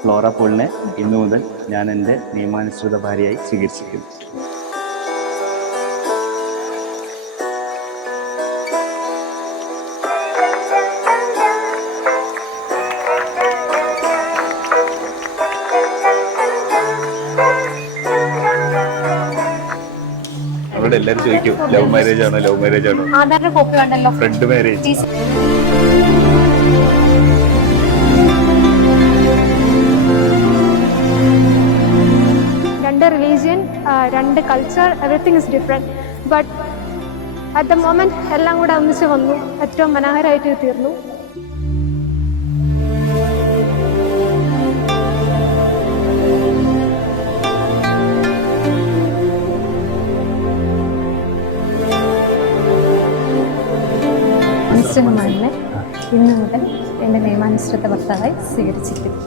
Flora പോളിനെ ഇന്നു മുതൽ ഞാൻ എൻ്റെ നിയമാനുസൃത ഭാര്യയായി സ്വീകരിച്ചിരിക്കുന്നു. അവിടെ എല്ലാവരും ചോദിക്കും ലവ് മാരേജ് ആണോ ആധാറിന്റെ കോപ്പി വേണ്ടല്ലോ, ഫ്രണ്ട് മാരേജ്. രണ്ട് റിലീജിയൻ, രണ്ട് culture, everything is different. But at the moment എല്ലാം കൂടെ ഒന്നിച്ച് വന്നു, ഏറ്റവും മനോഹരമായിട്ട് തീർന്നു. മണ്ണിനെ ഇന്നു മുതൽ എൻ്റെ നിയമാനുസൃത ഭർത്താവായി സ്വീകരിച്ചിരിക്കുന്നു.